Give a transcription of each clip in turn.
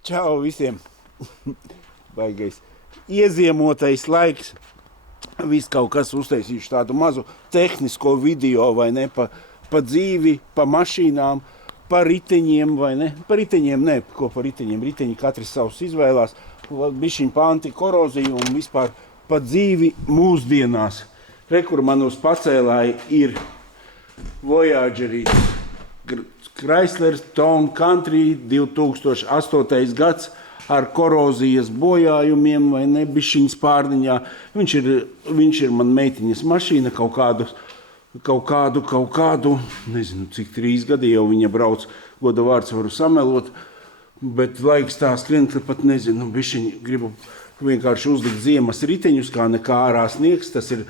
Čau visiem! Baigais ieziemotais laiks. Viss kaut kas uztaisījuši tādu mazu tehnisko video, vai ne, pa dzīvi, pa mašīnām, pa riteņiem, vai ne? Pa riteņiem ne, ko pa riteņiem? Riteņi katrs savus izvēlās, bišķiņ pa antikoroziju un vispār pa dzīvi mūsdienās. Re, kur man uz pacēlāji ir Voyagerīts Chrysler Town Country 2008. Gads ar korozijas bojājumiem vai ne, bišķiņas pārniņā. Viņš ir man meitiņas mašīna kaut kādu, nezinu, cik 3 gadi jau viņa brauc, goda vārds varu samelot, bet laiks tā skrien, ka pat nezinu, bišķiņi gribu vienkārši uzlikt ziemas riteņus, kā nekā ārā sniegs. Tas ir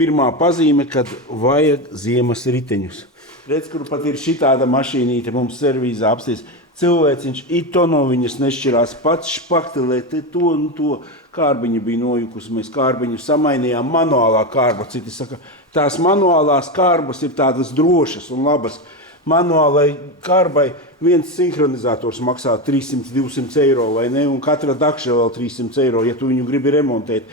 pirmā pazīme, kad vajag ziemas riteņus. Redz, kur pat ir šitāda mašīnīte mums servīzā apsties. Cilvēciņš ito no viņas nešķirās, pats špaktelē te to un to. Kārbiņa bija nojukusi, mēs kārbiņu samainījām, manuālā kārba. Citi saka, tās manuālās kārbas ir tādas drošas un labas. Manuālai kārbai viens sinhronizators maksā 300-200 eiro, vai ne? Un katra dakša vēl 300 eiro, ja tu viņu gribi remontēt.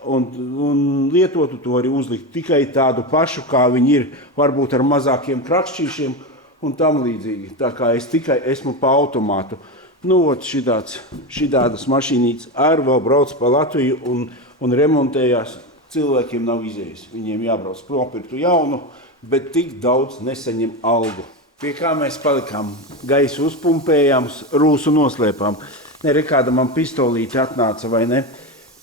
Un lietotu to arī uzlikt tikai tādu pašu, kā viņi ir, varbūt ar mazākiem krakšķīšiem un tam līdzīgi. Tā kā es tikai esmu pa automātu. Nu, šitādas mašīnītes arī vēl brauc pa Latviju un remontējās. Cilvēkiem nav izējas. Viņiem jābrauc nopirktu jaunu, bet tik daudz nesaņem algu. Pie kā mēs palikām? Gaisu uzpumpējām, rūsu noslēpām. Ne, kāda man pistolīte atnāca, vai ne?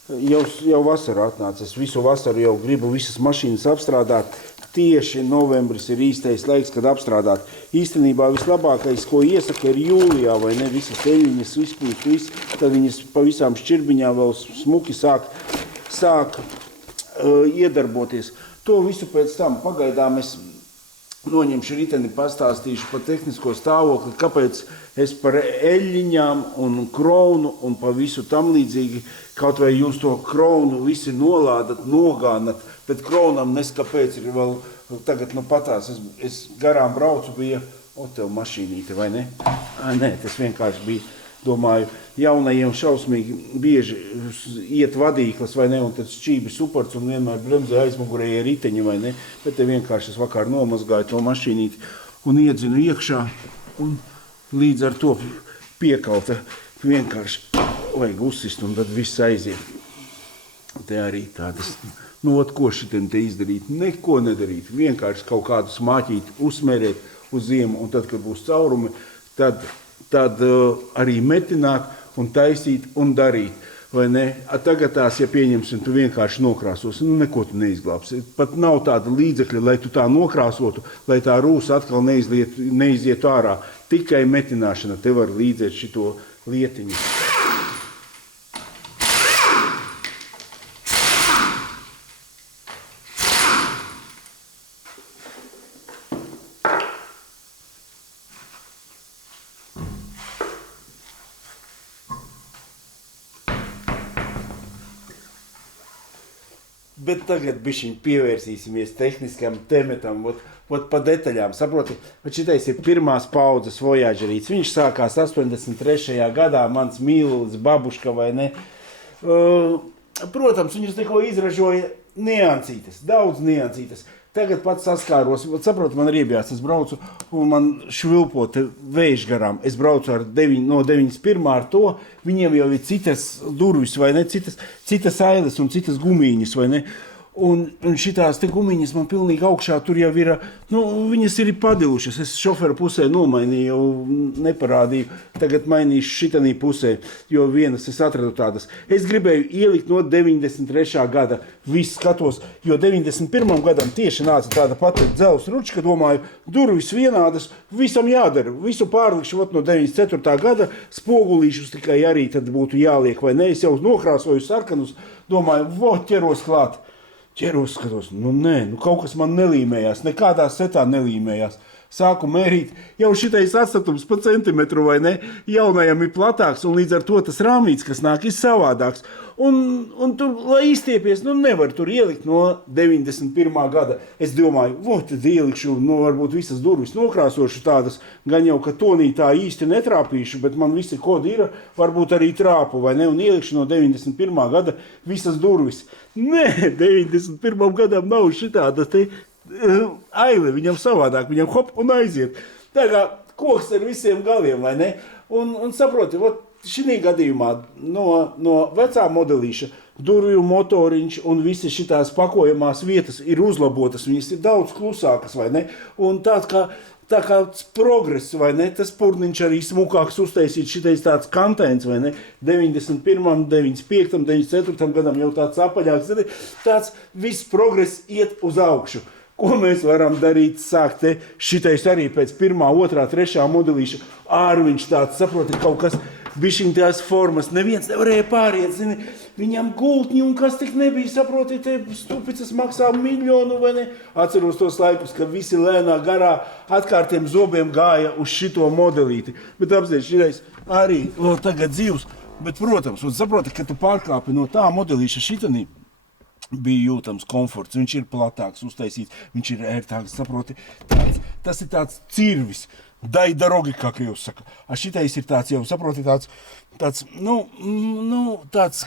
Jau vasarā atnāca. Es visu vasaru jau gribu visas mašīnas apstrādāt. Tieši novembris ir īstais laiks, kad apstrādāt. Īstenībā vislabākais, ko iesaka, ir jūlijā, vai ne? Visas eļļiņas, vispūst, tad viņas pa visām šķirbiņām vēl smuki sāk iedarboties. To visu pēc tam pagaidām es noņemšu riteni, pastāstīšu par tehnisko stāvokli, kāpēc es par eļļiņām un kronu un pa visu tam līdzīgi, kaut vai jūs to kronu visi nolādat, nogānat, bet kronam neskapēc ir vēl tagad patās. Es garām braucu, bija tev mašīnīte, vai ne? Nē, tas vienkārši bija, domāju, jaunajiem šausmīgi bieži iet vadīklas, vai ne, un tad šķībi suparts un vienmēr bremzē aizmugurējie riteņi, vai ne, bet te vienkārši es vakar nomazgāju to mašīnīti un iedzinu iekšā, un līdz ar to piekalta vienkārši vajag uzsist, un tad viss aiziet. Te arī tādas, ko šitien te izdarīt, neko nedarīt, vienkārši kaut kādu smāķīti uzsmērēt uz ziemu, un tad, kad būs caurumi, tad arī metināt un taisīt un darīt. Vai ne? Tagad tās, ja pieņemsim, tu vienkārši nokrāsos, neko tu neizglābsi. Pat nav tāda līdzekļa, lai tu tā nokrāsotu, lai tā rūsa atkal neizietu ārā. Tikai metināšana te var līdzēt šito lietiņu. Bet tagad bišķiņ pievērsīsimies tehniskam temetam, pa detaļām. Saproti, šitais ir pirmās paudzes Voyagerīts. Viņš sākās 83. gadā, mans mīlulis babuška, vai ne? Protams, viņus neko izražoja niansītes, daudz niansītes. Tagad pats saskāros, saprot, man riebjās, es braucu un man švilpo te vējš garām. Es braucu no 91. ar to, viņiem jau ir citas durvis, vai ne, citas ailes un citas gumīņas, vai ne. Un šitās te gumiņas man pilnīgi augšā, tur jau ir, viņas ir padilušas. Es šoferu pusē nomainīju, jau neparādīju. Tagad mainīšu šitanī pusē, jo vienas es atradu tādas. Es gribēju ielikt no 93. gada. Viss skatos, jo 91. gadam tieši nāca tāda pati dzels ručka, domāju, durvis vienādas, visam jādara. Visu pārlikšu no 94. gada, spogulīšus tikai arī tad būtu jāliek, vai ne? Es jau nokrāsoju sarkanus, domāju, ķeros klāt. Ķeros, skatos, nē, kaut kas man nelīmējās, nekādā setā nelīmējās. sāku mērīt, jau šitais atstatums pa centimetru vai ne, jaunajam ir platāks, un līdz ar to tas rāmīts, kas nāk, ir savādāks. Un tur, lai izstiepies, nevar tur ielikt no 91. gada. Es domāju, tad ielikšu, varbūt visas durvis nokrāsošu tādas, gan jau, ka tonī tā īsti netrāpīšu, bet man visi kodi ir, varbūt arī trāpu, vai ne, un ielikšu no 91. gada visas durvis. Nē, 91. gadam nav šitāda te aile, viņam savādāk, viņam hop un aiziet. Tā kā koks ar visiem galiem, vai ne? Un saproti, šī gadījumā no vecā modelīša durvju motoriņš un visi šitās pakojamās vietas ir uzlabotas, viņas ir daudz klusākas, vai ne? Un tā kā progress, vai ne? Tas purniņš arī smukāks uztaisīt šitais tāds kantēns, vai ne? 91., 95., 94. gadam jau tāds apaļāks, tāds viss progress iet uz augšu. Ko mēs varam darīt, sākt šitais arī pēc 1., 2., 3. modelīša ārviņš tāds, saproti, kaut kas bišķiņ tās formas, neviens nevarēja pāriet, zini, viņam gultņi un kas tik nebija, saproti, te stupicas maksā miljonu, vai ne? Atceros tos laikus, ka visi lēnā garā atkārtiem zobiem gāja uz šito modelīti, bet apzies, šitais arī vēl tagad dzīvs, bet, protams, un saproti, ka tu pārkāpi no tā modelīša šitanī, bija jūtams komforts, viņš ir platāks uztaisīts, viņš ir ērtāks, saproti, tas ir tāds cirvis, daidarogi, kā jūs saka. A šitais ir tāds jau, saproti, tāds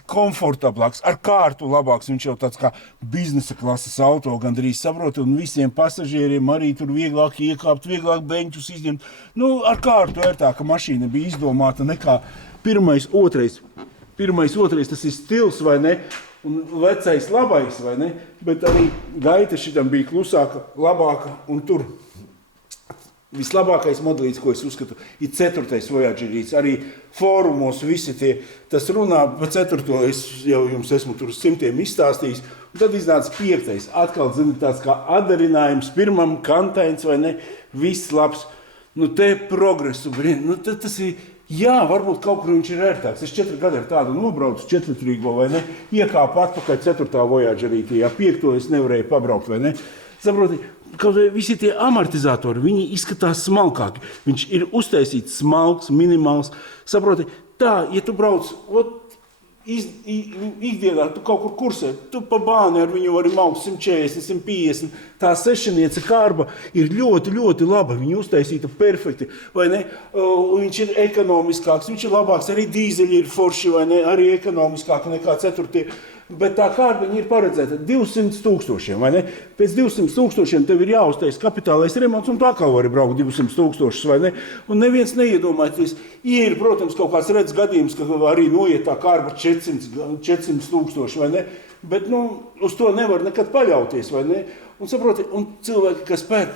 komfortablāks, ar kārtu labāks, viņš jau tāds kā biznesa klases auto gandrīz, saproti, un visiem pasažieriem arī tur vieglāk iekāpt, vieglāk beņķus izņemt. Ar kārtu ērtāka mašīna bija izdomāta nekā pirmais, otrais, tas ir stils, vai ne? Un vecais labais, vai ne? Bet arī gaita šitam bija klusāka, labāka, un tur vislabākais modelīts, ko es uzskatu, ir 4. Voyagerīts. Arī fórumos visi tas runā, pa 4. es jau jums esmu tur 100 izstāstījis, un tad iznāca 5. Atkal, zini, tāds kā atdarinājums, 1. kantains, vai ne? Viss labs. Te progresu, tas ir. Jā, varbūt kaut kur viņš ir ērtāks. Es 4 gadu ar tādu nobraucu, 4-trīgo, vai ne? Iekāpu atpakaļ 4. Voyagerītī, 5. es nevarēju pabraukt, vai ne? Saproti, kaut visi tie amortizatori, viņi izskatās smalkāki. Viņš ir uztaisīts smalks, minimāls. Saproti, tā, ja tu brauc, ikdienā tu kaut kur kursē, tu pa bāni ar viņu vari maukt 140, 150. Tā sešaniece kārba ir ļoti, ļoti laba. Viņa uztaisīta perfekti, vai ne? Viņš ir ekonomiskāks, viņš ir labāks, arī dīzeļi ir forši, vai ne? Arī ekonomiskāki nekā 4. Bet tā kārbiņa ir paredzēta 200,000, vai ne? Pēc 200,000 tev ir jāuztais kapitālais remonts, un tu atkal vari braukt 200,000, vai ne? Un neviens neiedomāties. Ir, protams, kaut kāds redz gadījums, ka arī noiet tā kārba 400,000, vai ne? Bet, uz to nevar nekad paļauties, vai ne? Un saproti, un cilvēki, kas pērk,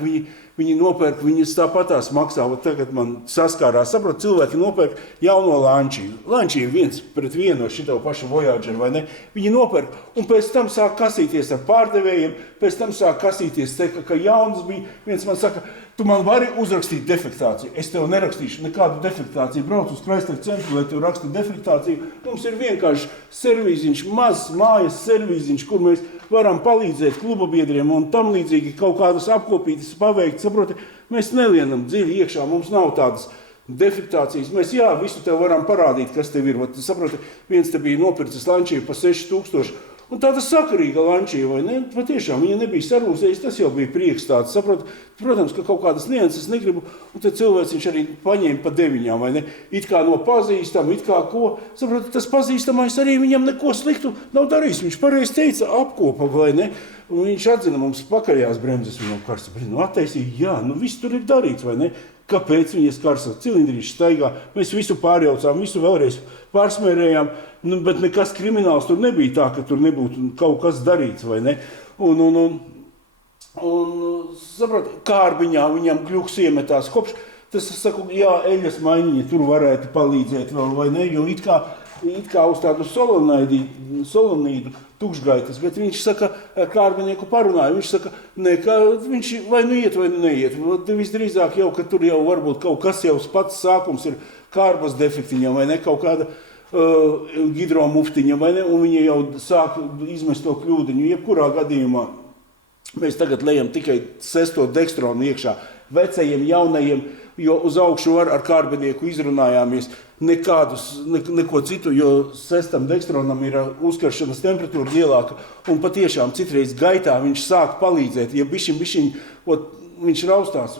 viņi nopērk, viņas tāpatās maksā, tagad man saskārās, saprot, cilvēki nopērk jauno Lancia. Lancia ir 1-1 no šito pašu Voyager, vai ne? Viņi nopērk, un pēc tam sāk kasīties ar pārdevējiem, pēc tam sāk kasīties, ka jauns bija, viens man saka, tu man vari uzrakstīt defektāciju. Es tev nerakstīšu nekādu defektāciju. Brauc uz Kreisler centru, lai tev raksta defektāciju. Mums ir vienkārši servīziņš, mazs mājas servīziņš, kur mēs varam palīdzēt kluba biedriem un tam līdzīgi kaut kādas apkopītas paveikt. Saproti, mēs nelienam dziļi iekšā, mums nav tādas defektācijas. Mēs, visu tev varam parādīt, kas tev ir. Saproti, viens te bija nopircis Lancia pa 6,000. Un tāda sakarīga Lancia, vai ne? Patiešām viņa nebija sarūsējis, tas jau bija prieks tāds. Saprot, protams, ka kaut kādas nianses negribu, un tad cilvēks viņš arī paņēma pa 9, vai ne? It kā no pazīstam, it kā ko. Saprot, tas pazīstamais arī viņam neko sliktu nav darījis. Viņš pareizi teica apkopa, vai ne? Un viņš atzina mums pakaļās bremzes viņam karsta. Attaisīja, viss tur ir darīts, vai ne? Kāpēc viņas karsta cilindrīši staigā? Mēs visu pārjaucām, visu vēlreiz pārsmērējām, bet nekas krimināls tur nebija tā, ka tur nebūtu kaut kas darīts, vai ne? Un saprot, kārbiņā viņam kļuks iemetās kopš. Tas, es saku, eļas maiņiņa tur varētu palīdzēt vēl, vai ne? Jo it kā uz tādu solonīdu tukšgaitas, bet viņš saka, kārbinieku parunāja, viņš saka, viņš vai iet, vai neiet. Visdrīzāk jau, ka tur jau varbūt kaut kas jau pats sākums ir kārbas defektiņam, vai ne, kaut kāda hidromuftiņa, vai ne, un viņi jau sāk izmest to kļūdiņu. Jebkurā gadījumā mēs tagad lejam tikai 6. dekstronu iekšā. vecajiem, jaunajiem, jo uz augšu ar kārbinieku izrunājāmies neko citu, jo sestam dekstronam ir uzkaršanas temperatūra lielāka, un patiešām citreiz gaitā viņš sāk palīdzēt, ja viņš raustās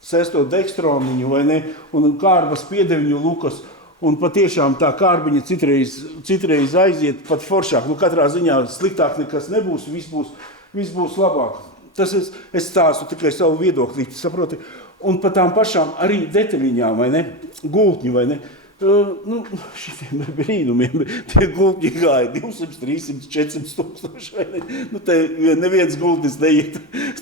sesto dekstroniņu, vai ne, un kārbas piedeviņu lukas, un patiešām tā kārbiņa citreiz aiziet pat foršāk, katrā ziņā sliktāk nekas nebūs, viss būs labāk. Tas es stāstu tikai savu viedokli, saproti, un par tām pašām arī detaļiņām, vai ne, gultņi, vai ne, šitiem brīnumiem, tie gultņi gāja 200, 300, 400 tūkstoši, vai ne, te neviens gultnis neiet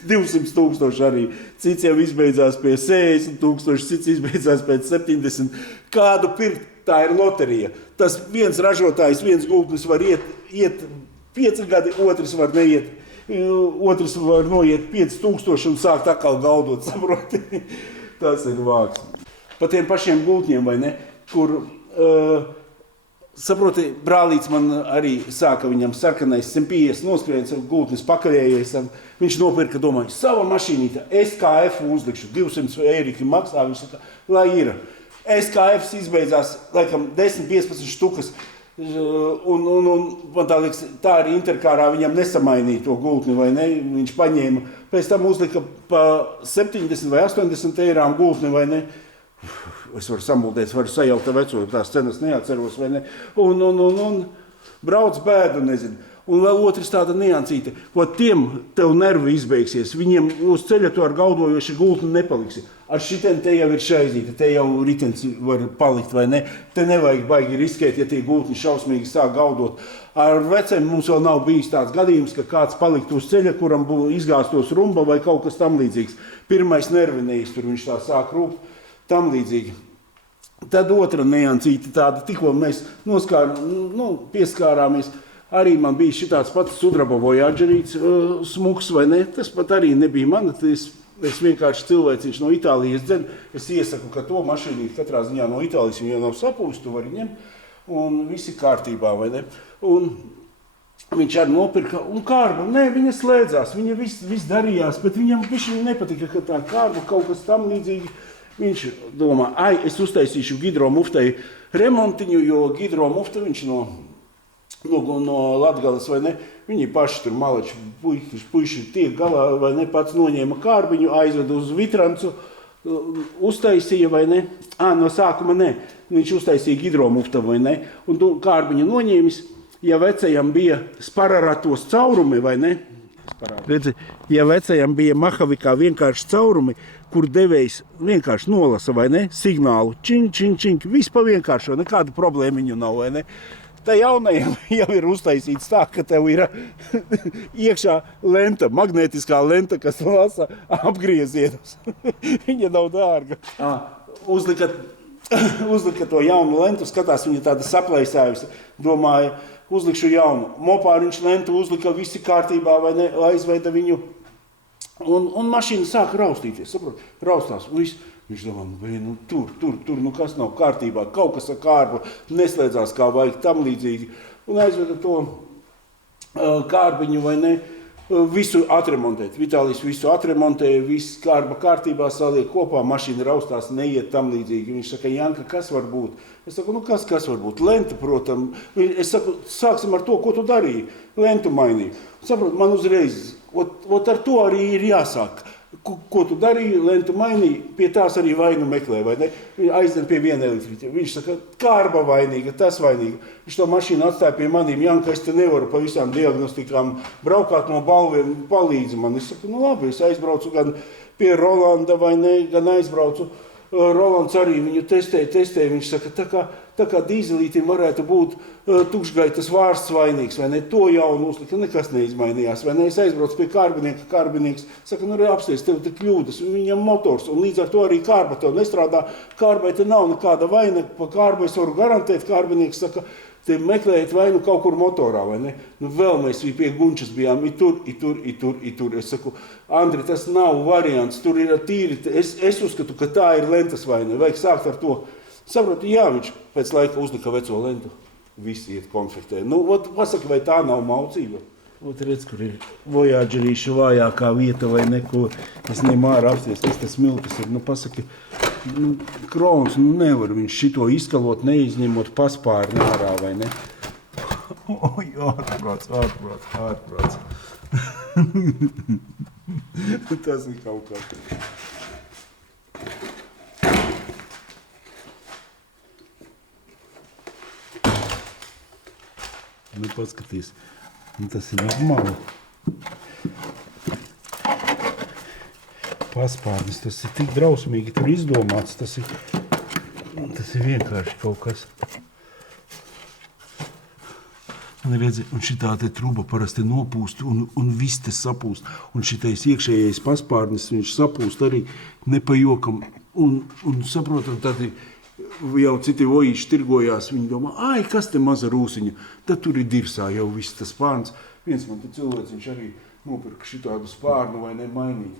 200 tūkstoši arī, cits jau izbeidzās pie 60 tūkstoši, cits izbeidzās pēc 70, kādu pirkt, tā ir loterija, tas viens ražotājs, viens gultnis var iet 5 gadi, otrs var neiet, otrs var noiet 5000 un sākt atkal gaudot, saproti, tas ir vāks. Pa tiem pašiem gultņiem, vai ne, kur, saproti, brālīts man arī sāka viņam sarkanais 150 noskrienis, gultnis pakaļējies, viņš nopirka, domāju, sava mašīnīta, SKF uzlikšu, 200 eiriki maksā, viņš saka, lai ir. SKF izbeidzās, laikam, 10-15 štukas, un man tā liekas, tā arī interkārā viņam nesamainīja to gultni, vai ne, viņš paņēma, pēc tam uzlika pa 70 vai 80 eirām gultni, vai ne, es varu samuldēt, varu sajaukt ar veco, tās cenas neatceros, vai ne, un brauc bēdu, nezinu. Un vēl otrs tāda niansīte, ko tiem tev nervi izbeigsies, viņiem uz ceļa to ar gaudojoši gultni nepaliksi. Ar šitien te jau ir šaizīte, te jau ritens var palikt, vai ne? Te nevajag baigi riskēt, ja tie gultni šausmīgi sāk gaudot. Ar veciem mums vēl nav bijis tāds gadījums, ka kāds palikt uz ceļa, kuram izgāstos rumba vai kaut kas tam līdzīgs. Pirmais nervinējis, tur viņš tā sāk rūpt, tam līdzīgi. Tad otra niansīte tāda, tikko mēs pieskārāmies, arī man bija šitāds pats sudraba vojādžerīts smuks, vai ne? Tas pat arī nebija mana, es vienkārši cilvēciņš no Itālijas dzenu. Es iesaku, ka to mašīnīt katrā ziņā no Itālijas, viņa nav sapūst, tu vari ņemt, un visi kārtībā, vai ne? Un viņš arī nopirka, un kārba, viņa slēdzās, viņa viss darījās, bet viņam nepatika, ka tā kārba kaut kas tam līdzīgi. Viņš domā, es uztaisīšu Gidromuftai remontiņu, jo Gidromufta viņš no Latgales, vai ne, viņi paši tur malači puiši tiek galā, vai ne, pats noņēma kārbiņu, aizveda uz Vitrancu, uztaisīja, vai ne, no sākuma ne, viņš uztaisīja Gidromufta, vai ne, un kārbiņu noņēmis, ja vecajam bija spararatos caurumi, vai ne, redzi, ja vecajam bija mahavikā vienkārši caurumi, kur devējs vienkārši nolasa, vai ne, signālu, čink, čink, čink, viss pa vienkāršo, nekāda problēmiņu nav, vai ne. Tā jaunajam jau ir uztaisīts tā, ka tev ir iekšā lenta, magnētiskā lenta, kas lasa apgriezienus. Viņa nav dārga. Uzlika to jaunu lentu, skatās, viņa tāda saplaisājusi, domāja, uzlikšu jaunu. Mopāriņš lentu uzlika, visi kārtībā, vai ne, aizveida viņu. Un mašīna sāka raustīties, saprot, raustās, un viņš domā, tur, kas nav kārtībā, kaut kas ar kārbu neslēdzās kā vajag tam līdzīgi, un aizveda to kārbiņu, vai ne, visu atremontēt. Vitālijs visu atremontēja, viss kārba kārtībā saliek kopā, mašīna raustās, neiet tam līdzīgi. Viņš saka, Janka, kas var būt? Es saku, kas var būt? Lenta, protams. Es saku, sāksim ar to, ko tu darīji. Lentu mainīji. Saprot, man uzreiz, ar to arī ir jāsāk. Ko tu darīji, lentu mainīji, pie tās arī vainu meklē, vai ne? Aizdien pie viena elektriķa. Viņš saka, kārba vainīga, tas vainīga. Viņš to mašīnu atstāja pie manīm, Janka, es te nevaru pa visām diagnostikām braukāt no balviem, palīdzi man. Es saku, labi, es aizbraucu gan pie Rolanda, vai ne, gan aizbraucu. Rolands arī viņu testēja, viņš saka, tā kā dīzelītim varētu būt tukšgaitas vārsts vainīgs, vai ne, to jaunu uzlika, nekas neizmainījās, vai ne, es aizbraucu pie kārbinieks, saka, apsties, tev te kļūdas, viņam motors, un līdz ar to arī kārba tev nestrādā, kārbai te nav nekāda vaina, pa kārbu es varu garantēt, kārbinieks saka, te meklējat vainu kaut kur motorā, vai ne? Vēl mēs pie Gunčas bijām, tur. Es saku, Andri, tas nav variants, tur ir tīri, es uzskatu, ka tā ir lentas vaina, vajag sākt ar to. Saprotu, jā, viņš pēc laika uzlika veco lentu, visi iet konfektē. Pasaka, vai tā nav maucība? Ot redz, kur ir Voyagerīša vājākā vieta vai neko. Es nemāru apsties, kas tas smiltis ir. Nu, pasaki, Krons, nevar viņš šito izkalot, neizņemot paspārni ārā, vai ne? Oj, ārprāts. Tas ir kaut kā. Nu, paskaties. Tas ir normāli. Paspārnis, tas ir tik drausmīgi tur izdomāts, tas ir vienkārši kaut kas. Un redzi, un šitā te truba parasti nopūst un viss te sapūst. Un šitais iekšējais paspārnis, viņš sapūst arī nepajokam. Un saprotam, tad jau citi vojīši tirgojās, viņi domā, ai, kas te maza rūsiņa, tad tur ir dirsā jau viss tas spārns. Viens man te cilvēks, viņš arī nopirka šitādu spārnu vai nemainīt.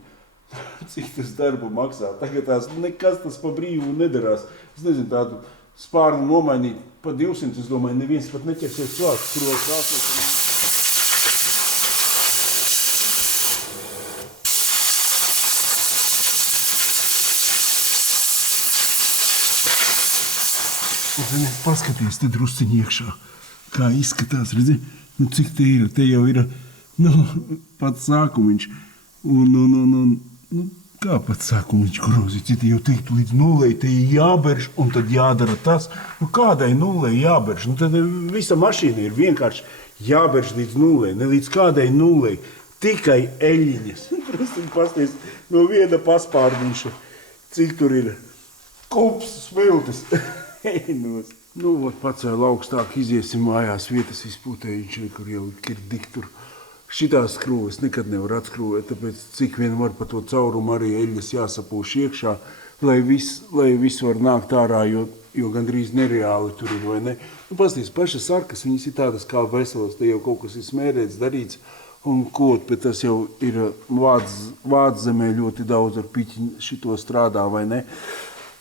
Cik tas darbu maksā? Tagad tās nekas tas pa brīvu nedarās. Es nezinu, tādu spārnu nomainīt pa 200, es domāju, neviens pat neķersies klāt, kur vēl krāsot. Paskaties, te drusciņi iekšā, kā izskatās, redzi, cik te jau ir, pats sākumiņš, kā pats sākumiņš grozi, citi jau teiktu līdz nulei, te ir jāberž, un tad jādara tas, kādai nulei jāberž, tad visa mašīna ir vienkārši jāberž līdz nulei, ne līdz kādai nulei, tikai eļļiņas, drusciņi pasties, no viena paspārniša, cik tur ir, kups, smiltis. Pacēl augstāk, iziesim mājās, vietas izpūtējiņš, kur jau ir diktur. Šitās skrūves nekad nevar atskrūvēt, tāpēc cik vien var pa to caurumu arī eļļas jāsapūš iekšā, lai viss var nākt ārā, jo gandrīz nereāli tur ir, vai ne? Pasties, pašas arkas, viņas ir tādas kā veselas, te jau kaut kas ir smērēts, darīts, un kot, bet tas jau ir Vāczemē ļoti daudz ar piķi šito strādā, vai ne?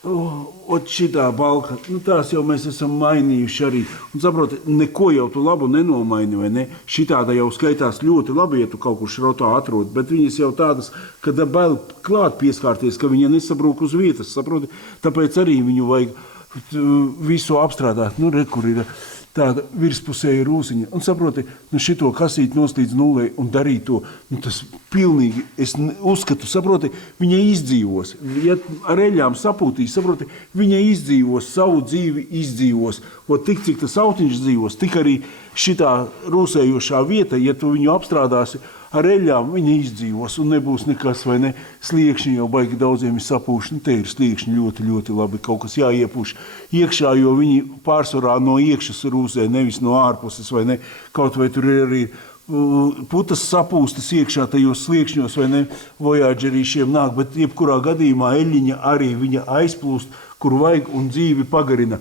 Ot šitā balka, tās jau mēs esam mainījuši arī. Un saproti, neko jau tu labu nenomaini, vai ne? Šitāda jau skaitās ļoti labi, ja tu kaut kur šrotā atrod, bet viņas jau tādas, kad bail klāt pieskārties, ka viņa nesabrūk uz vietas, saproti? Tāpēc arī viņu vajag visu apstrādāt. Kur ir tāda virspusēja rūsiņa. Un saproti, šito kasīt nost līdz nulei un darīt to, tas pilnīgi, es uzskatu, saproti, viņa izdzīvos. Ja ar eļļām sapūtīs, saproti, viņa izdzīvos, savu dzīvi izdzīvos. Tik, cik tas autiņš dzīvos, tik arī šitā rūsējošā vieta, ja tu viņu apstrādāsi ar eļļām, viņa izdzīvos un nebūs nekas, vai ne? Sliekšņi jau baigi daudziem ir sapūši. Te ir sliekšņi ļoti, ļoti labi, kaut kas jāiepūš iekšā, jo viņi pārsvarā no iekšas rūsē, nevis no ārpuses, vai ne? Kaut vai tur ir arī putas sapūstas iekšā tajos sliekšņos, vai ne? Voyagerīšiem nāk, bet jebkurā gadījumā eļļiņa arī viņa aizplūst, kur vajag un dzīvi pagarina.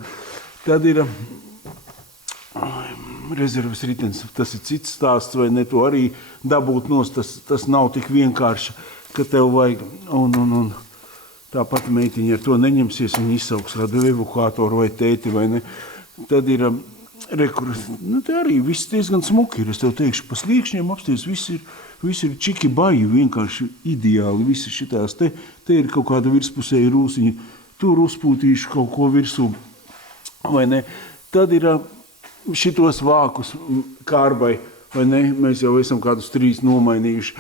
Tad ir rezerves ritenis, tas ir cits stāsts, vai ne, to arī dabūt nost, tas nav tik vienkārši, ka tev vajag, un tāpat meitiņa ar to neņemsies, viņa izsauks kādu evokātoru vai tēti, vai ne, tad ir, te arī viss diezgan smuki ir, es tev teikšu, pa sliekšņiem apsties, viss ir čiki baji, vienkārši ideāli, visi šitās, te ir kaut kāda virspusēja rūsiņa, tur uzpūtīšu kaut ko virsū, vai ne, tad ir šitos vākus kārbai, vai ne, mēs jau esam kādus 3 nomainījuši.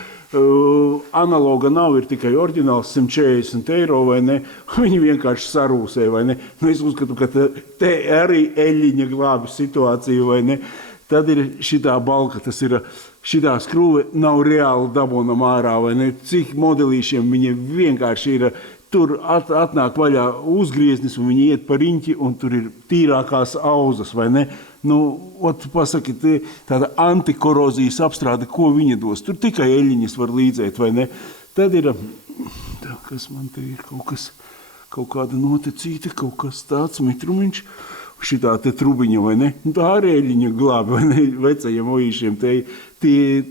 Analoga nav, ir tikai oriģināls 140 eiro, vai ne, viņi vienkārši sarūsē, vai ne. Es uzskatu, ka te arī eļļiņa glābi situāciju, vai ne. Tad ir šitā balka, tas ir šitā skrūve, nav reāli dabonam ārā, vai ne. Cik modelīšiem viņi vienkārši ir, tur atnāk vaļā uzgrieznis, un viņi iet pa riņķi, un tur ir tīrākās auzas, vai ne. Pasaki, tāda antikorozijas apstrāde, ko viņa dos. Tur tikai eļļiņas var līdzēt, vai ne? Tad ir, kas man te ir, kaut kāda notecīta, kaut kas tāds mitrumiņš, šitā te trubiņa, vai ne? Tā arī eļļiņa glābi, vai ne? Vecajiem vojīšiem,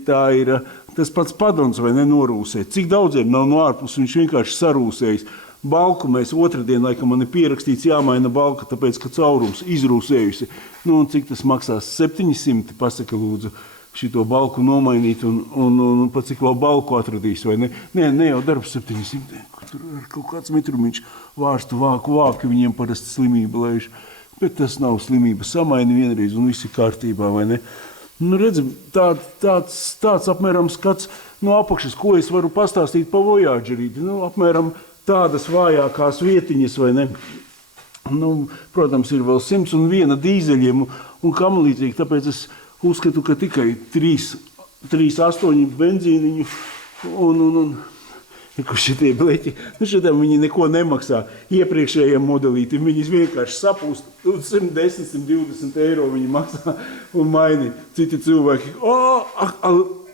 tā ir tas pats padons, vai ne, norūsē. Cik daudziem nav no ārpus, viņš vienkārši sarūsējis. Balku mēs otrdien, laikam man ir pierakstīts, jāmaina balka, tāpēc, ka caurums izrūsējusi. Un cik tas maksās? 700, pasaka lūdzu. šito balku nomainīt un pat cik vēl balku atradīs, vai ne? Ne jau darbs 700, tur ar kaut kāds mitrumiņš vārstu vāki viņiem parasti slimība laiž. Bet tas nav slimība, samaini vienreiz un viss ir kārtībā, vai ne? Nu, redzam, tāds apmēram skats no apakšas, ko es varu pastāstīt pa Voyagerīti. Nu, apmēram tādas vājākās vietiņas, vai ne? Nu, protams, ir vēl 101 dīzeļiem un kam līdzīgi, tāpēc es uzskatu, ka tikai 3,8 benzīniņu un kur šitie bleķi, nu šitām viņi neko nemaksā iepriekšējiem modelītiem, viņas vienkārši sapūst, 110, 120 eiro viņi maksā un maini. Citi cilvēki,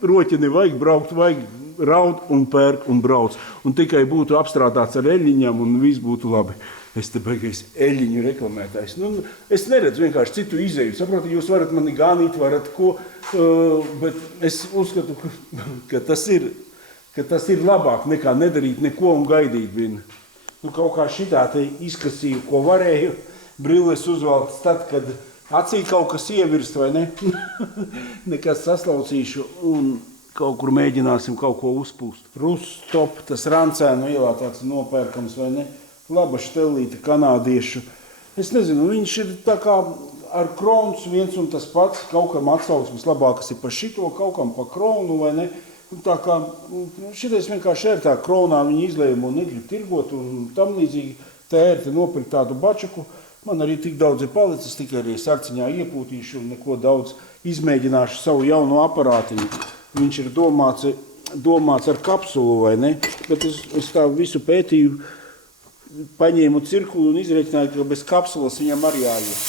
roķi nevajag braukt, vajag raud un pērk un brauc. Un tikai būtu apstrādāts ar eļļiņām un viss būtu labi. Es te beigais eļļiņu reklamētājs. Nu, es neredzu vienkārši citu izēju. Saprotu, jūs varat mani ganīt, varat ko, bet es uzskatu, ka tas ir labāk nekā nedarīt neko un gaidīt viņu. Nu, kaut kā šitā te izkasīju, ko varēju, brilles uzvalkts tad, kad acī kaut kas ievirst, vai ne? Nekas saslaucīšu un kaut kur mēģināsim kaut ko uzpūst. Rustop, tas Rancēnu ielā tāds nopērkams, vai ne? Laba štelīta kanādiešu. Es nezinu, viņš ir tā kā ar krons viens un tas pats, kaut kam atsauksmes labākas ir pa šito, kaut kam pa kronu, vai ne? Un tā kā šitais vienkārši ir tā kronā, viņi izlējumu un negrib tirgot un tam līdzīgi tērti nopirkt tādu bačaku. Man arī tik daudz ir palicis, tikai arī sarciņā iepūtīšu un neko daudz izmēģināšu savu jauno aparātiņu. Viņš ir domāts ar kapsulu, vai ne? Bet es tā visu pētīju, paņēmu cirkulu un izreikināju, ka bez kapsulas viņam arī jāiet.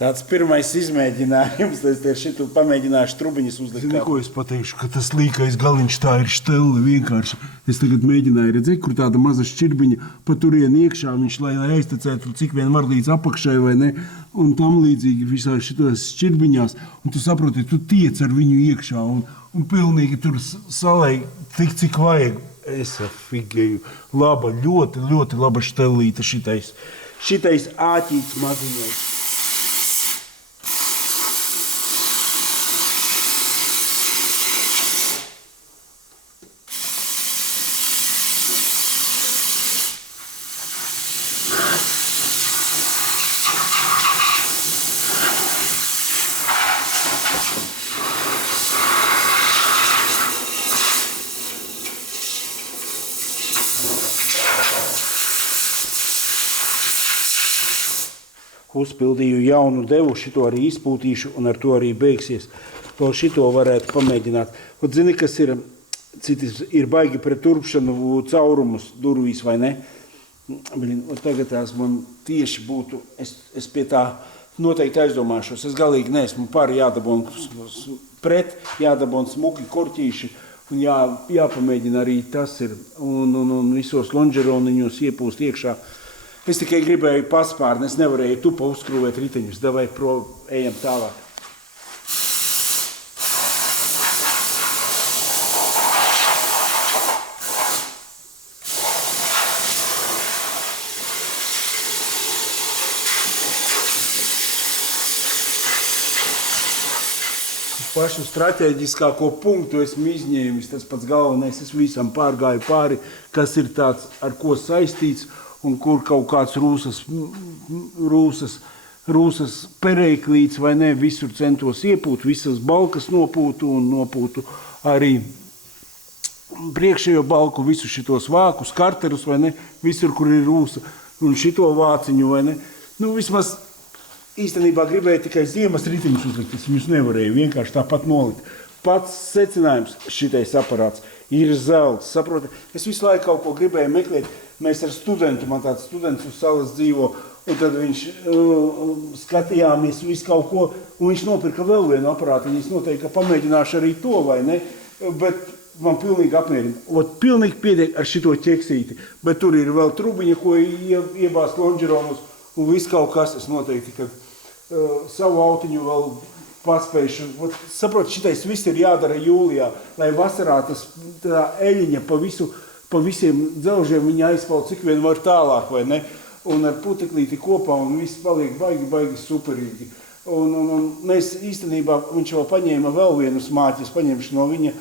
Tāds pirmais izmēģinājums, es te šitu pamēģināšu trubiņas uzlikt. Zini, ko es pateikšu, ka tas līkais galiņš tā ir štelle vienkārši. Es tagad mēģināju redzēt, kur tāda maza šķirbiņa pa turieni iekšā, viņš lai aiztecētu cik vien var līdz apakšai, vai ne? Un tam līdzīgi visā šitās šķirbiņās. Un tu saproti, tu tiec ar viņu iekšā un pilnīgi tur salēj tik, cik vajag. Es figēju. Laba, ļoti, ļoti laba štelīta šitais. Šitais āķīts maziņais. Uzpildīju jaunu devu, šito arī izpūtīšu un ar to arī beigsies. Vēl šito varētu pamēģināt. Un zini, kas ir, citis ir baigi pret turpšanu caurumus durvīs, vai ne? Tagad tās man tieši būtu, es pie tā noteikti aizdomāšos. Es galīgi neesmu par jādabon pret, jādabon smuki korķīši un jāpamēģina arī tas ir. Un visos lonžeroniņos iepūst iekšā. Es tikai gribēju paspārni, es nevarēju tupa uzskrūvēt riteņus, davai ejam tālāk. Pašu strateģiskāko punktu esmu izņēmis, tas pats galvenais, es visam pārgāju pāri, kas ir tāds, ar ko saistīts, un kur kaut kāds rūsas pereiklīts vai ne, visur centos iepūt, visas balkas nopūtu un nopūtu arī priekšējo balku, visu šitos vākus, karterus vai ne, visur, kur ir rūsa un šito vāciņu vai ne. Nu, vismaz īstenībā gribēju tikai ziemas ritiņus uzlikt, es viņus nevarēju vienkārši tāpat nolikt. Pats secinājums šitais aparāts ir zelts, saproti, es visu laiku kaut ko gribēju meklēt. Mēs ar studentu, man tāds students uz salas dzīvo, un tad viņš skatījāmies visu kaut ko, un viņš nopirka vēl vienu aparātu, un es noteikti, ka pamēģināšu arī to, vai ne, bet man pilnīgi apmierina. Pilnīgi pietiek ar šito ķeksīti, bet tur ir vēl trubiņa, ko iebāzt lonžeronus, un viss kaut kas, es noteikti, kad savu autiņu vēl paspējuši. Saprot, šitais viss ir jādara jūlijā, lai vasarā tā eļiņa pa visu pa visiem dzelžiem viņi aizpauda cik vien var tālāk, vai ne? Un ar puteklīti kopā, un viss paliek baigi superīgi. Un mēs īstenībā, viņš vēl paņēma vēl vienu smāķi, es paņemšu no viņa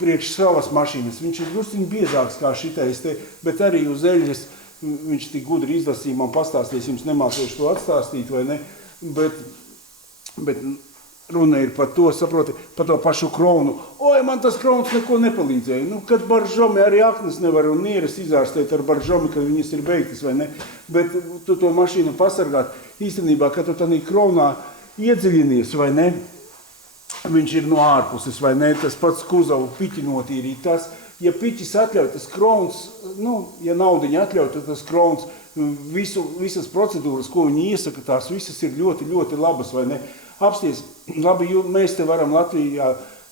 priekš savas mašīnas. Viņš ir drusciņ biezāks kā šitais te, bet arī uz eļļas viņš tik gudri izlasīja, man pastāstīs, jums nemācošu to atstāstīt, vai ne? Bet runa ir par to, saproti, par to pašu kronu. Oi, man tas krons neko nepalīdzēja. Nu, kad baržomi arī aknas nevar un nieres izārstēt ar baržomi, kad viņas ir beigtas, vai ne? Bet tu to mašīnu pasargāt, īstenībā, kad tu tādā kronā iedziļinies, vai ne? Viņš ir no ārpuses, vai ne? Tas pats kuzavu piķi notīrīt. Tas, ja piķis atļauj, tas krons, nu, ja naudiņa atļauj, tad tas krons, visas procedūras, ko viņi iesaka, tās visas ir ļoti, ļoti labas, vai ne? Apsties, labi, mēs te varam Latvijā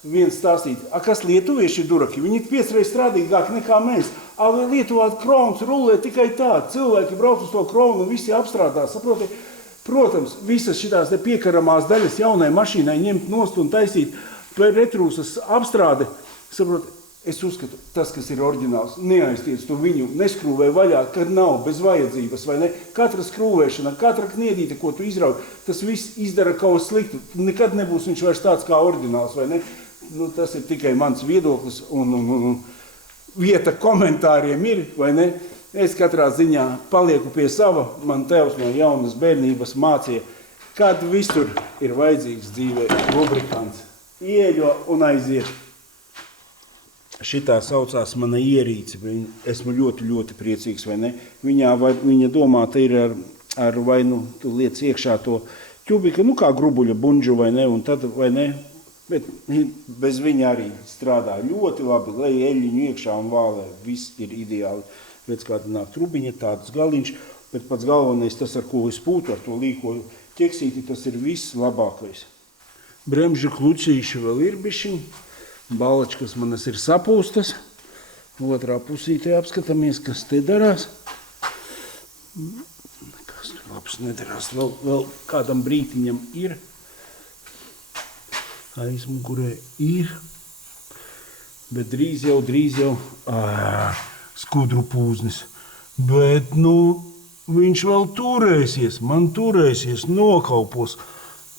viens stāstīt, kas lietuvieši ir duraki, viņi ir 5 reizes strādīgāki nekā mēs. Lietuvā krons rulē tikai tā, cilvēki brauc uz to kronu un visi apstrādā, saproti. Protams, visas šitās piekaramās daļas jaunai mašīnai ņemt nost un taisīt retrūsas apstrāde, saproti. Es uzskatu, tas, kas ir oriģināls, neaiztiec to viņu, neskrūvē vaļā, kad nav bez vajadzības, vai ne? Katra skrūvēšana, katra kniedīte, ko tu izrauj, tas viss izdara kaut sliktu. Nekad nebūs viņš vairs tāds kā oriģināls, vai ne? Nu, tas ir tikai mans viedoklis un vieta komentāriem ir, vai ne? Es katrā ziņā palieku pie sava, man tevs no jaunas bērnības mācīja, kad visur ir vajadzīgs dzīvē lubrikants. Ieļo un aiziet. Šitā saucās mana ierīce, esmu ļoti, ļoti priecīgs, vai ne? Viņa domāta ir ar vai nu tu liec iekšā to ķubika, nu kā grubuļa bunģu, vai ne? Un tad, vai ne? Bet bez viņa arī strādā ļoti labi, lai eļļiņu iekšā un vālē, viss ir ideāli. Redz, kāda nāk trubiņa, tāds galiņš, bet pats galvenais tas, ar ko es pūtu, ar to līko ķeksīti, tas ir viss labākais. Bremžu klucīši vēl ir bišķiņ. Balačkas manas ir sapūstas. Otrā pusītē apskatāmies, kas te darās. Kas tur labs nedarās. Vēl kādam brītiņam ir. Aizmugurē ir. Bet drīz jau skudru pūznis. Bet, viņš vēl turēsies. Man turēsies, nokaupos.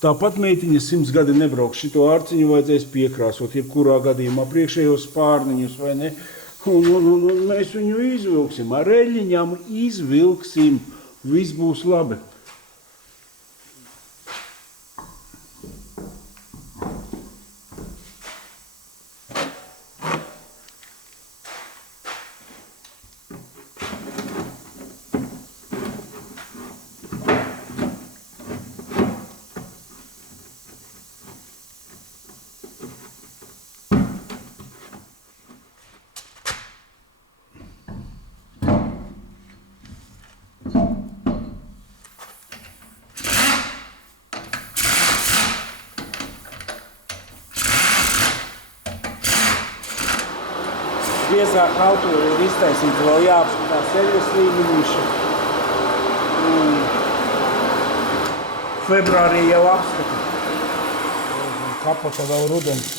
Tāpat meitiņas 100 gadi nebrauks. Šito ārciņu vajadzēs piekrāsot, jebkurā gadījumā priekšējos spārniņus, vai ne? Un mēs viņu izvilksim, ar eļļiņām izvilksim. Viss būs labi. Biezāk auto ir iztaisīta, vēl jāapskatās eļļas līmenīša. Februārī jau apskata. Kapota vēl rudens.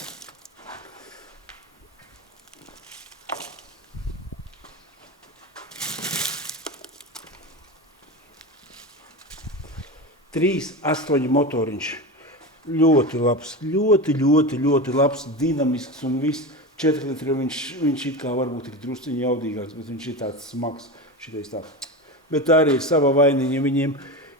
Trīs 8 motoriņš. Ļoti labs, ļoti labs, dinamisks un viss. 4 litri viņš it kā varbūt ir drusciņi jaudīgāks, bet viņš ir tāds smags, šitais tā. Bet tā arī ir sava vainiņa, viņiem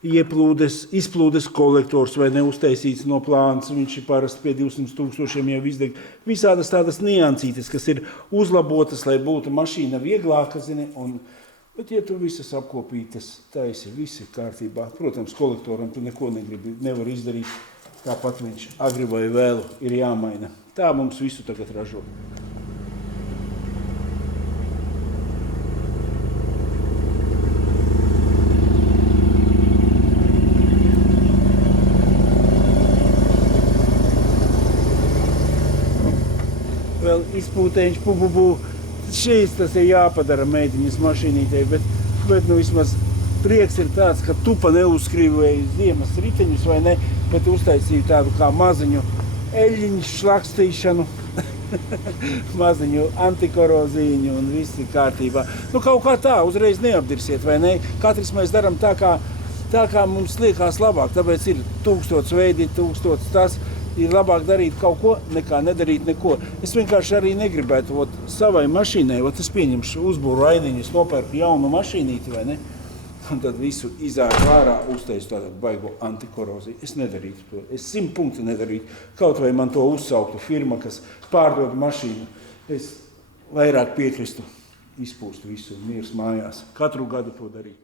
izplūdes kolektors vai neuztaisīts no plāns, viņš ir parasti pie 200,000 jau izdeg. Visādas tādas niansītes, kas ir uzlabotas, lai būtu mašīna vieglāka, zini, bet ja tu visas apkopītas taisi, viss ir kārtībā. Protams, kolektoram tu neko nevar izdarīt, tāpat viņš agri vai vēlu ir jāmaina. Tā mums visu tagad ražo. Vēl izpūtēņš, šīs tas ir jāpadara meitiņas mašīnītei, bet vismaz prieks ir tāds, ka tupa neuzskrīvēja ziemas riteņus vai ne, bet uztaisīja tādu kā maziņu eļļiņu šlakstīšanu. maziņu antikorozīņu un viss ir kārtībā. Nu, kaut kā tā, uzreiz neapdirsiet, vai ne? Katrs mēs darām tā, kā mums liekas labāk, tāpēc ir 1000 veidi, 1000 tas. Ir labāk darīt kaut ko, nekā nedarīt neko. Es vienkārši arī negribētu savai mašīnai, es pieņemšu uzbūru rainiņus, nopērku jaunu mašīnīti, vai ne? Un tad visu izāru ārā, uzteicu tādu baigo antikoroziju. Es nedarītu to. Es 100 punktu nedarītu. Kaut vai man to uzsauktu firma, kas pārdod mašīnu. Es vairāk piekristu, izpūstu visu un miers mājās. Katru gadu to darīt.